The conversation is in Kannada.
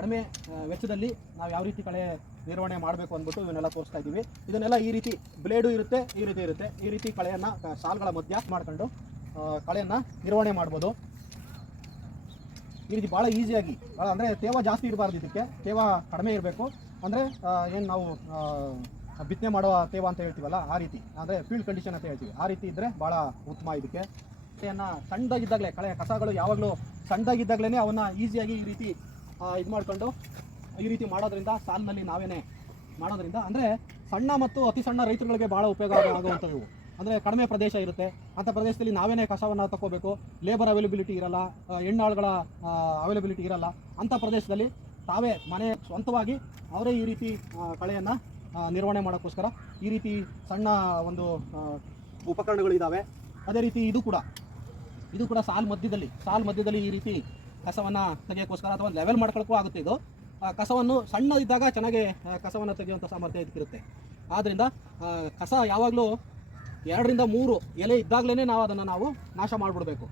ಕಡಿಮೆ ವೆಚ್ಚದಲ್ಲಿ ನಾವು ಯಾವ ರೀತಿ ಕಳೆ ನಿರ್ವಹಣೆ ಮಾಡಬೇಕು ಅಂದ್ಬಿಟ್ಟು ಇವನ್ನೆಲ್ಲ ತೋರಿಸ್ತಾ ಇದ್ದೀವಿ. ಇದನ್ನೆಲ್ಲ ಈ ರೀತಿ ಬ್ಲೇಡು ಇರುತ್ತೆ, ಈ ರೀತಿ ಇರುತ್ತೆ. ಈ ರೀತಿ ಕಳೆಯನ್ನು ಸಾಲ್ಗಳ ಮಧ್ಯ ಮಾಡ್ಕೊಂಡು ಕಳೆಯನ್ನು ನಿರ್ವಹಣೆ ಮಾಡ್ಬೋದು. ಈ ರೀತಿ ಭಾಳ ಈಸಿಯಾಗಿ ಭಾಳ ಅಂದರೆ ತೇವ ಜಾಸ್ತಿ ಇರಬಾರ್ದು ಇದಕ್ಕೆ. ತೇವ ಕಡಿಮೆ ಇರಬೇಕು. ಅಂದರೆ ಏನು ನಾವು ಬಿತ್ತನೆ ಮಾಡುವ ತೇವ ಅಂತ ಹೇಳ್ತೀವಲ್ಲ, ಆ ರೀತಿ. ಅಂದರೆ ಫೀಲ್ಡ್ ಕಂಡೀಷನ್ ಅಂತ ಹೇಳ್ತೀವಿ. ಆ ರೀತಿ ಇದ್ದರೆ ಭಾಳ ಉತ್ತಮ ಇದಕ್ಕೆ. ಕಳೆಯನ್ನು ಸಣ್ಣದಾಗಿದ್ದಾಗಲೇ, ಕಳೆ ಕಸಗಳು ಯಾವಾಗಲೂ ಸಣ್ಣದಾಗಿದ್ದಾಗಲೇ ಅವನ್ನ ಈಸಿಯಾಗಿ ಈ ರೀತಿ ಇದು ಮಾಡಿಕೊಂಡು ಈ ರೀತಿ ಮಾಡೋದ್ರಿಂದ ಸಾಲಿನಲ್ಲಿ ನಾವೇನೇ ಮಾಡೋದ್ರಿಂದ, ಅಂದರೆ ಸಣ್ಣ ಮತ್ತು ಅತಿ ಸಣ್ಣ ರೈತರುಗಳಿಗೆ ಭಾಳ ಉಪಯೋಗ ಆಗೋ- ಆಗುವಂಥವು. ಇವು ಅಂದರೆ ಕಡಿಮೆ ಪ್ರದೇಶ ಇರುತ್ತೆ. ಅಂಥ ಪ್ರದೇಶದಲ್ಲಿ ನಾವೇನೇ ಕಸವನ್ನು ತಗೋಬೇಕು ಲೇಬರ್ ಅವೈಲಬಿಲಿಟಿ ಇರಲ್ಲ ಹೆಣ್ಣಾಳುಗಳ ಅವೈಲಬಿಲಿಟಿ ಇರಲ್ಲ, ಅಂಥ ಪ್ರದೇಶದಲ್ಲಿ ತಾವೇ ಮನೆ ಸ್ವಂತವಾಗಿ ಅವರೇ ಈ ರೀತಿ ಕಳೆಯನ್ನು ನಿರ್ವಹಣೆ ಮಾಡೋಕ್ಕೋಸ್ಕರ ಈ ರೀತಿ ಸಣ್ಣ ಒಂದು ಉಪಕರಣಗಳು ಇದ್ದಾವೆ ಅದೇ ರೀತಿ ಇದು ಕೂಡ ಇದು ಕೂಡ ಸಾಲ್ ಮಧ್ಯದಲ್ಲಿ ಸಾಲ್ ಮಧ್ಯದಲ್ಲಿ ಈ ರೀತಿ ಕಸವನ್ನು ತೆಗೆಯೋಕ್ಕೋಸ್ಕರ ಅಥವಾ ಲೆವೆಲ್ ಮಾಡ್ಕೊಳಕ್ಕೂ ಆಗುತ್ತೆ ಇದು. ಕಸವನ್ನು ಸಣ್ಣ ಇದ್ದಾಗ ಚೆನ್ನಾಗಿ ಕಸವನ್ನು ತೆಗೆಯುವಂಥ ಸಾಮರ್ಥ್ಯ ಇದಕ್ಕಿರುತ್ತೆ ಆದ್ದರಿಂದ ಕಸ ಯಾವಾಗಲೂ ಎರಡರಿಂದ ಮೂರು ಎಲೆ ಇದ್ದಾಗಲೇ ನಾವು ಅದನ್ನು ನಾವು ನಾಶ ಮಾಡಿಬಿಡ್ಬೇಕು.